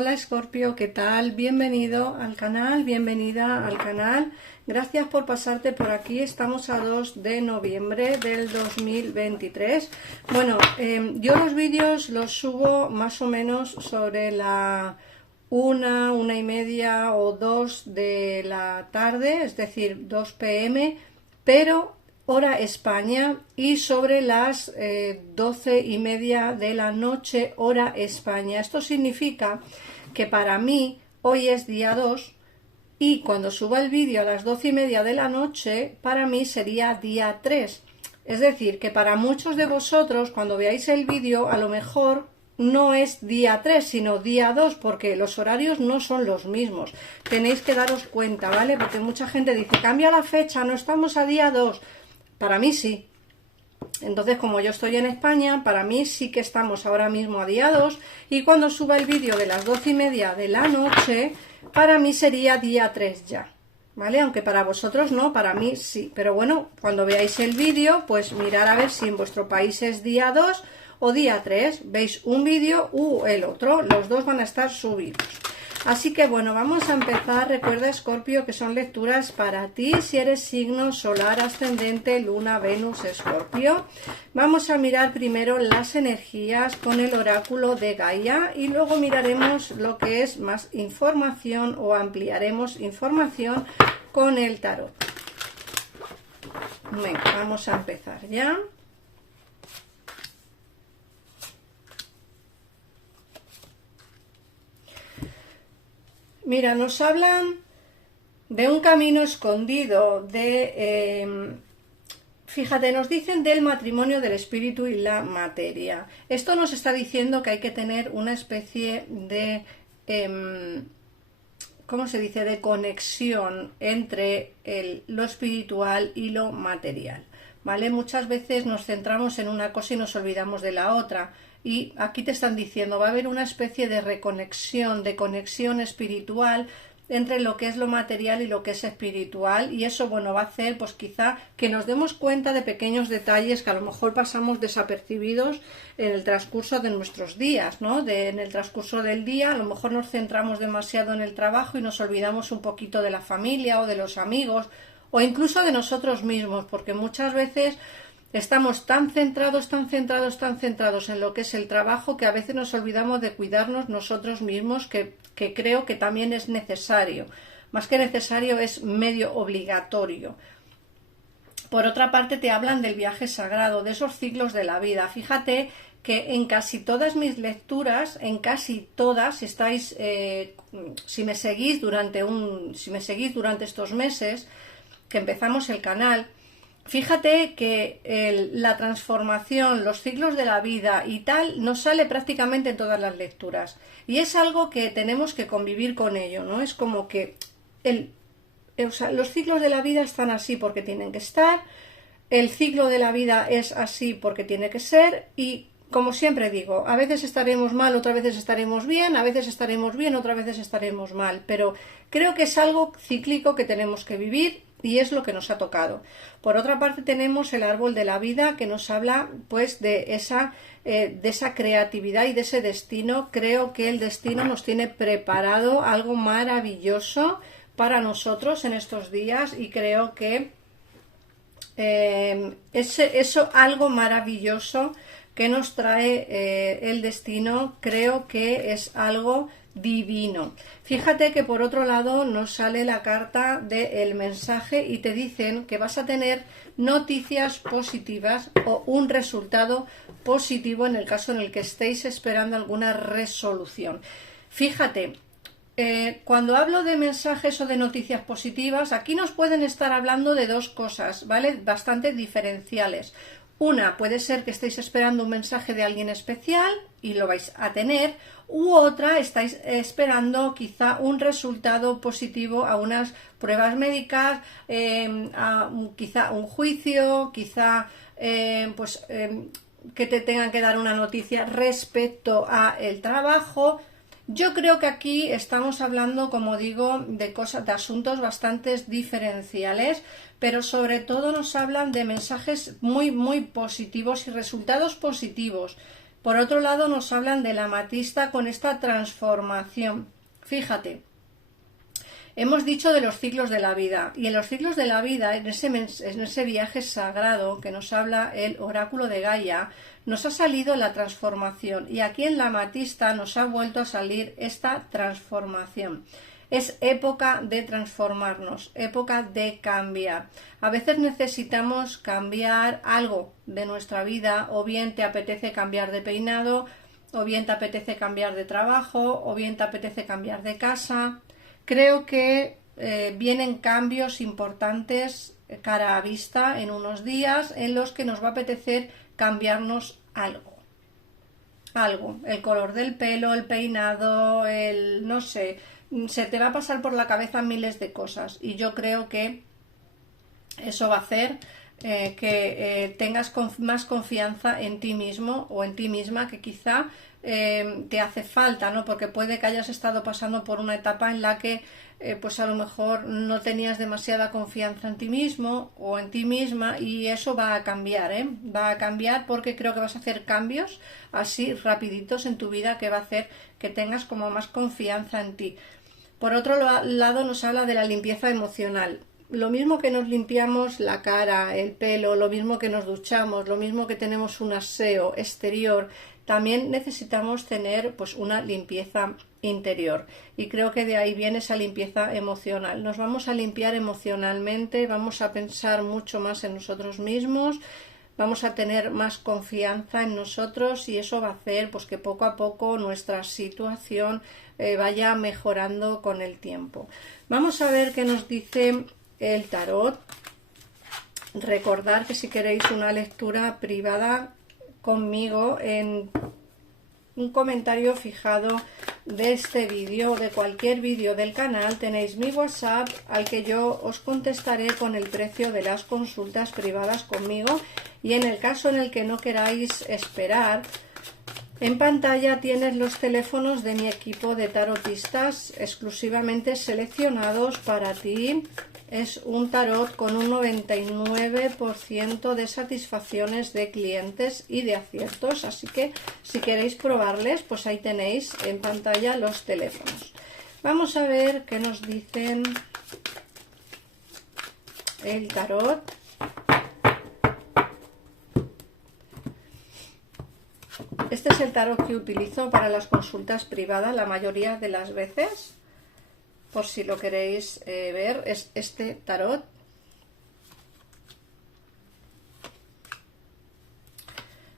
Hola Escorpio, ¿qué tal? Bienvenido al canal, bienvenida al canal. Gracias por pasarte por aquí. Estamos a 2 de noviembre del 2023. Bueno, yo los vídeos los subo más o menos sobre la 1:30 o 2 de la tarde, es decir, 2 p.m., pero hora España, y sobre las 12:30 de la noche, hora España. Esto significa que para mí hoy es día 2 y cuando suba el vídeo a las 12:30 de la noche, para mí sería día 3. Es decir, que para muchos de vosotros, cuando veáis el vídeo, a lo mejor no es día 3, sino día 2, porque los horarios no son los mismos. Tenéis que daros cuenta, ¿vale? Porque mucha gente dice, cambia la fecha, no estamos a día 2. Para mí sí. Entonces, como yo estoy en España, para mí sí que estamos ahora mismo a día 2, y cuando suba el vídeo de las 12:30 de la noche, para mí sería día 3 ya, ¿vale? Aunque para vosotros no, para mí sí. Pero bueno, cuando veáis el vídeo, pues mirar a ver si en vuestro país es día 2 o día 3. Veis un vídeo u el otro, los dos van a estar subidos. Así que bueno, vamos a empezar. Recuerda, Escorpio, que son lecturas para ti si eres signo solar, ascendente, luna, Venus, Escorpio. Vamos a mirar primero las energías con el oráculo de Gaia y luego miraremos lo que es más información o ampliaremos información con el tarot. Venga, vamos a empezar ya. Mira, nos hablan de un camino escondido, fíjate, nos dicen del matrimonio del espíritu y la materia. Esto nos está diciendo que hay que tener una especie de, ¿cómo se dice?, de conexión entre lo espiritual y lo material, ¿vale? Muchas veces nos centramos en una cosa y nos olvidamos de la otra. Y aquí te están diciendo, va a haber una especie de reconexión, de conexión espiritual entre lo que es lo material y lo que es espiritual, y eso, bueno, va a hacer pues quizá que nos demos cuenta de pequeños detalles que a lo mejor pasamos desapercibidos en el transcurso de nuestros días, ¿no? En el transcurso del día a lo mejor nos centramos demasiado en el trabajo y nos olvidamos un poquito de la familia o de los amigos o incluso de nosotros mismos, porque muchas veces estamos tan centrados en lo que es el trabajo que a veces nos olvidamos de cuidarnos nosotros mismos, que creo que también es necesario. Más que necesario, es medio obligatorio. Por otra parte, te hablan del viaje sagrado, de esos ciclos de la vida. Fíjate que en casi todas mis lecturas, en casi todas, si me seguís durante estos meses que empezamos el canal, fíjate que la transformación, los ciclos de la vida y tal, nos sale prácticamente en todas las lecturas. Y es algo que tenemos que convivir con ello, ¿no? Es como que los ciclos de la vida están así porque tienen que estar, el ciclo de la vida es así porque tiene que ser, y como siempre digo, a veces estaremos mal, otras veces estaremos bien, a veces estaremos bien, otras veces estaremos mal, pero creo que es algo cíclico que tenemos que vivir y es lo que nos ha tocado. Por otra parte, tenemos el árbol de la vida, que nos habla pues de esa creatividad y de ese destino. Creo que el destino nos tiene preparado algo maravilloso para nosotros en estos días, y creo que eso algo maravilloso que nos trae el destino, creo que es algo divino. Fíjate que por otro lado nos sale la carta del mensaje y te dicen que vas a tener noticias positivas o un resultado positivo en el caso en el que estéis esperando alguna resolución. Fíjate, cuando hablo de mensajes o de noticias positivas, aquí nos pueden estar hablando de dos cosas, ¿vale? Bastante diferenciales. Una, puede ser que estéis esperando un mensaje de alguien especial y lo vais a tener, u otra, estáis esperando quizá un resultado positivo a unas pruebas médicas, quizá un juicio, quizá que te tengan que dar una noticia respecto a el trabajo. Yo creo que aquí estamos hablando, como digo, de asuntos bastante diferenciales, pero sobre todo nos hablan de mensajes muy, muy positivos y resultados positivos. Por otro lado, nos hablan de la amatista con esta transformación. Fíjate, hemos dicho de los ciclos de la vida, y en los ciclos de la vida, en ese viaje sagrado que nos habla el oráculo de Gaia, nos ha salido la transformación, y aquí en la amatista nos ha vuelto a salir esta transformación. Es época de transformarnos, época de cambiar. A veces necesitamos cambiar algo de nuestra vida, o bien te apetece cambiar de peinado, o bien te apetece cambiar de trabajo, o bien te apetece cambiar de casa. Creo que vienen cambios importantes cara a vista en unos días en los que nos va a apetecer cambiarnos algo. El color del pelo, el peinado, no sé, se te va a pasar por la cabeza miles de cosas, y yo creo que eso va a hacer que tengas más confianza en ti mismo o en ti misma, que quizá te hace falta, ¿no? Porque puede que hayas estado pasando por una etapa en la que pues a lo mejor no tenías demasiada confianza en ti mismo o en ti misma, y eso va a cambiar, va a cambiar, porque creo que vas a hacer cambios así rapiditos en tu vida que va a hacer que tengas como más confianza en ti. Por otro lado, nos habla de la limpieza emocional. Lo mismo que nos limpiamos la cara, el pelo, lo mismo que nos duchamos, lo mismo que tenemos un aseo exterior, también necesitamos tener pues una limpieza interior, y creo que de ahí viene esa limpieza emocional. Nos vamos a limpiar emocionalmente, vamos a pensar mucho más en nosotros mismos, vamos a tener más confianza en nosotros, y eso va a hacer pues que poco a poco nuestra situación vaya mejorando con el tiempo. Vamos a ver qué nos dice el tarot. Recordad que si queréis una lectura privada conmigo, en un comentario fijado de este vídeo o de cualquier vídeo del canal tenéis mi WhatsApp, al que yo os contestaré con el precio de las consultas privadas conmigo, y en el caso en el que no queráis esperar, en pantalla tienes los teléfonos de mi equipo de tarotistas exclusivamente seleccionados para ti. Es un tarot con un 99% de satisfacciones de clientes y de aciertos, así que si queréis probarles, pues ahí tenéis en pantalla los teléfonos. Vamos a ver qué nos dicen el tarot. Este es el tarot que utilizo para las consultas privadas la mayoría de las veces. Por si lo queréis ver, es este tarot.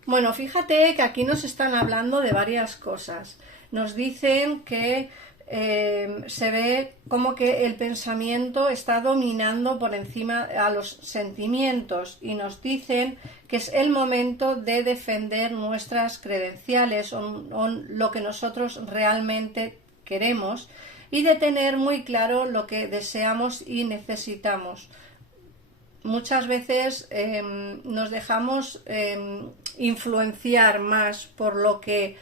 Bueno, fíjate que aquí nos están hablando de varias cosas. Nos dicen que se ve como que el pensamiento está dominando por encima a los sentimientos, y nos dicen que es el momento de defender nuestras credenciales o lo que nosotros realmente queremos, y de tener muy claro lo que deseamos y necesitamos. Muchas veces nos dejamos influenciar más por lo que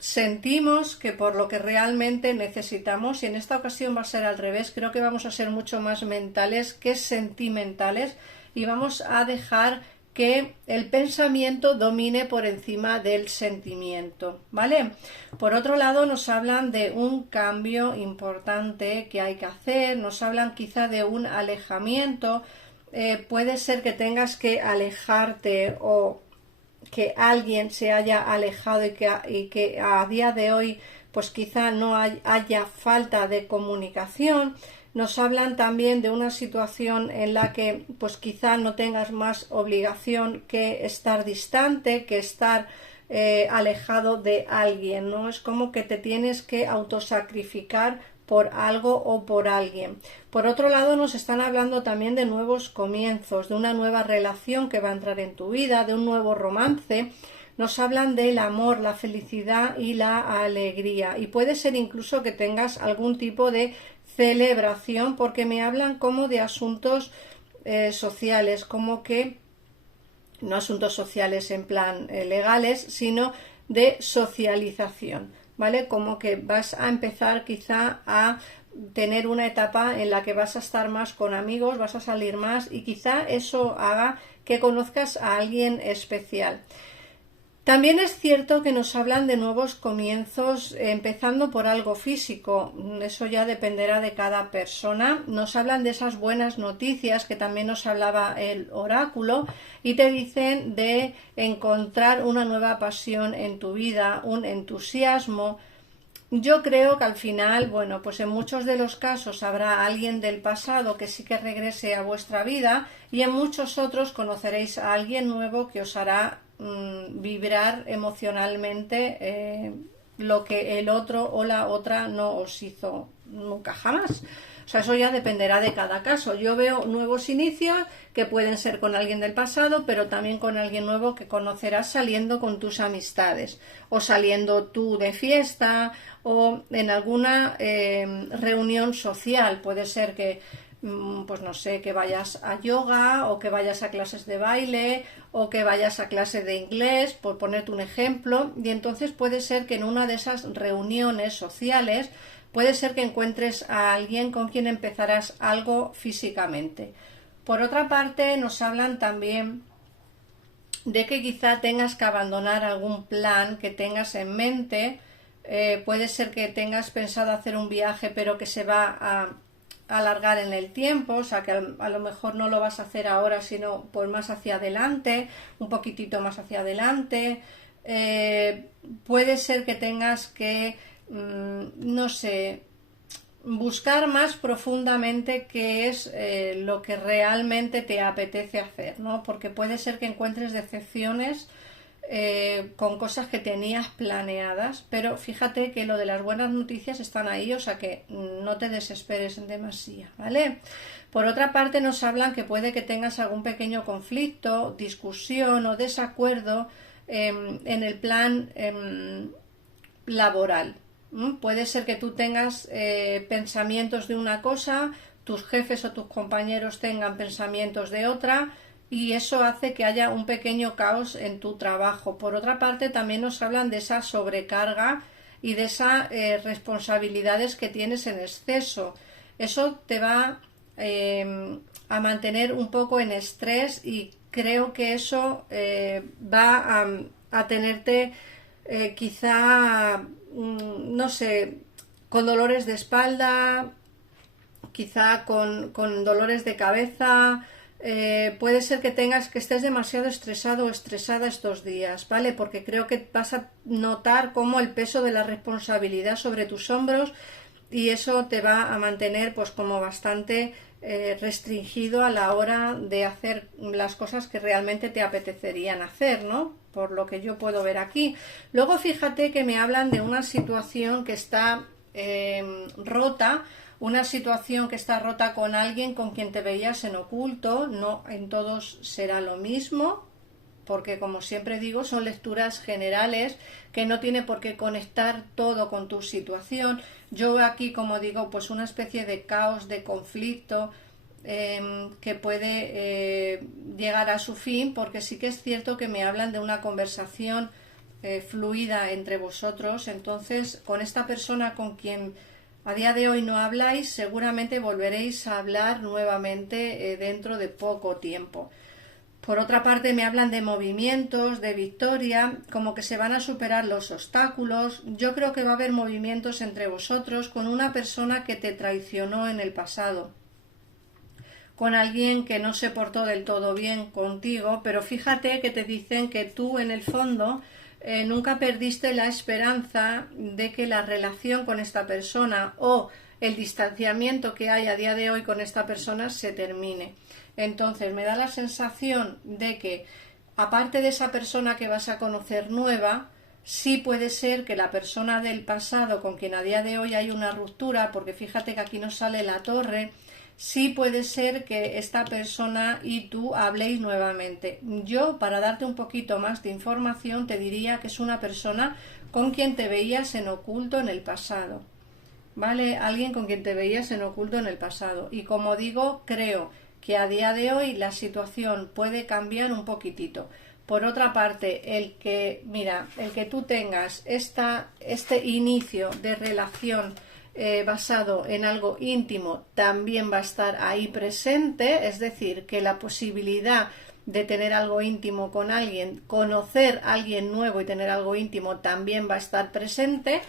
sentimos que por lo que realmente necesitamos, y en esta ocasión va a ser al revés. Creo que vamos a ser mucho más mentales que sentimentales, y vamos a dejar que el pensamiento domine por encima del sentimiento, ¿vale? Por otro lado, nos hablan de un cambio importante que hay que hacer, nos hablan quizá de un alejamiento. Puede ser que tengas que alejarte, o que alguien se haya alejado, y que a día de hoy pues quizá no haya falta de comunicación. Nos hablan también de una situación en la que pues quizá no tengas más obligación que estar distante, que estar alejado de alguien, ¿no? Es como que te tienes que autosacrificar por algo o por alguien. Por otro lado, nos están hablando también de nuevos comienzos, de una nueva relación que va a entrar en tu vida, de un nuevo romance. Nos hablan del amor, la felicidad y la alegría, y puede ser incluso que tengas algún tipo de celebración, porque me hablan como de asuntos sociales, como que no asuntos sociales en plan legales, sino de socialización, ¿vale? Como que vas a empezar quizá a tener una etapa en la que vas a estar más con amigos, vas a salir más, y quizá eso haga que conozcas a alguien especial. También es cierto que nos hablan de nuevos comienzos, empezando por algo físico. Eso ya dependerá de cada persona. Nos hablan de esas buenas noticias que también nos hablaba el oráculo y te dicen de encontrar una nueva pasión en tu vida, un entusiasmo. Yo creo que al final, bueno, pues en muchos de los casos habrá alguien del pasado que sí que regrese a vuestra vida y en muchos otros conoceréis a alguien nuevo que os hará vibrar emocionalmente lo que el otro o la otra no os hizo nunca jamás. O sea, eso ya dependerá de cada caso. Yo veo nuevos inicios que pueden ser con alguien del pasado, pero también con alguien nuevo que conocerás saliendo con tus amistades, o saliendo tú de fiesta, o en alguna reunión social. Puede ser que pues no sé, que vayas a yoga o que vayas a clases de baile o que vayas a clases de inglés, por ponerte un ejemplo, y entonces puede ser que en una de esas reuniones sociales puede ser que encuentres a alguien con quien empezarás algo físicamente. Por otra parte, nos hablan también de que quizá tengas que abandonar algún plan que tengas en mente. Puede ser que tengas pensado hacer un viaje pero que se va a alargar en el tiempo, o sea que a lo mejor no lo vas a hacer ahora sino pues más hacia adelante, un poquitito más hacia adelante. Puede ser que tengas que no sé, buscar más profundamente qué es lo que realmente te apetece hacer, ¿no? Porque puede ser que encuentres decepciones con cosas que tenías planeadas, pero fíjate que lo de las buenas noticias están ahí, o sea que no te desesperes en demasía, ¿vale? Por otra parte nos hablan que puede que tengas algún pequeño conflicto, discusión o desacuerdo en el plan laboral. Puede ser que tú tengas pensamientos de una cosa, tus jefes o tus compañeros tengan pensamientos de otra, y eso hace que haya un pequeño caos en tu trabajo. Por otra parte, también nos hablan de esa sobrecarga y de esas responsabilidades que tienes en exceso. Eso te va a mantener un poco en estrés y creo que eso va a tenerte quizá, no sé, con dolores de espalda, quizá con dolores de cabeza. Puede ser que estés demasiado estresado o estresada estos días, ¿vale? Porque creo que vas a notar cómo el peso de la responsabilidad sobre tus hombros, y eso te va a mantener pues como bastante restringido a la hora de hacer las cosas que realmente te apetecerían hacer, ¿no? Por lo que yo puedo ver aquí. Luego fíjate que me hablan de una situación que está rota, una situación que está rota con alguien con quien te veías en oculto. No en todos será lo mismo, porque como siempre digo, son lecturas generales que no tiene por qué conectar todo con tu situación. Yo veo aquí, como digo, pues una especie de caos, de conflicto que puede llegar a su fin, porque sí que es cierto que me hablan de una conversación fluida entre vosotros. Entonces, con esta persona con quien a día de hoy no habláis, seguramente volveréis a hablar nuevamente dentro de poco tiempo. Por otra parte, me hablan de movimientos, de victoria, como que se van a superar los obstáculos. Yo creo que va a haber movimientos entre vosotros con una persona que te traicionó en el pasado, con alguien que no se portó del todo bien contigo, pero fíjate que te dicen que tú en el fondo nunca perdiste la esperanza de que la relación con esta persona o el distanciamiento que hay a día de hoy con esta persona se termine. Entonces me da la sensación de que, aparte de esa persona que vas a conocer nueva, sí puede ser que la persona del pasado con quien a día de hoy hay una ruptura, porque fíjate que aquí nos sale la torre, sí puede ser que esta persona y tú habléis nuevamente. Yo, para darte un poquito más de información, te diría que es una persona con quien te veías en oculto en el pasado, ¿vale? Alguien con quien te veías en oculto en el pasado. Y como digo, creo que a día de hoy la situación puede cambiar un poquitito. Por otra parte, el que tú tengas este inicio de relación basado en algo íntimo también va a estar ahí presente, es decir, que la posibilidad de tener algo íntimo con alguien, conocer a alguien nuevo y tener algo íntimo también va a estar presente,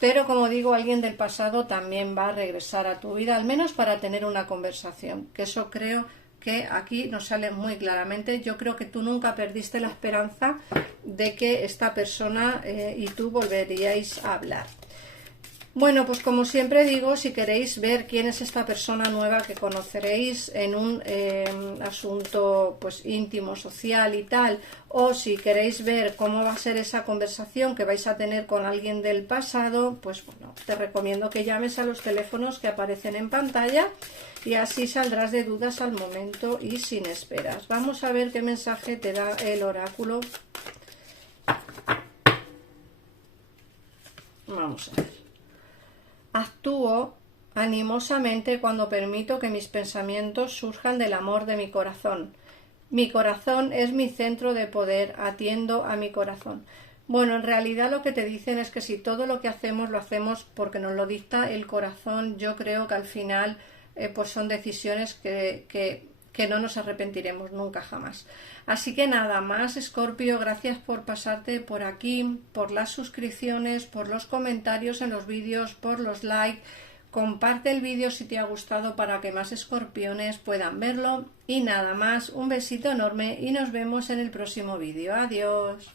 pero como digo, alguien del pasado también va a regresar a tu vida, al menos para tener una conversación, que eso creo que aquí nos sale muy claramente. Yo creo que tú nunca perdiste la esperanza de que esta persona y tú volveríais a hablar. Bueno, pues como siempre digo, si queréis ver quién es esta persona nueva que conoceréis en un asunto pues íntimo, social y tal, o si queréis ver cómo va a ser esa conversación que vais a tener con alguien del pasado, pues bueno, te recomiendo que llames a los teléfonos que aparecen en pantalla y así saldrás de dudas al momento y sin esperas. Vamos a ver qué mensaje te da el oráculo. Vamos a ver. Actúo animosamente cuando permito que mis pensamientos surjan del amor de mi corazón. Mi corazón es mi centro de poder, atiendo a mi corazón. Bueno, en realidad lo que te dicen es que si todo lo que hacemos lo hacemos porque nos lo dicta el corazón, yo creo que al final pues son decisiones que no nos arrepentiremos nunca jamás. Así que nada más, Escorpio, gracias por pasarte por aquí, por las suscripciones, por los comentarios en los vídeos, por los likes. Comparte el vídeo si te ha gustado para que más escorpiones puedan verlo. Y nada más, un besito enorme y nos vemos en el próximo vídeo. Adiós.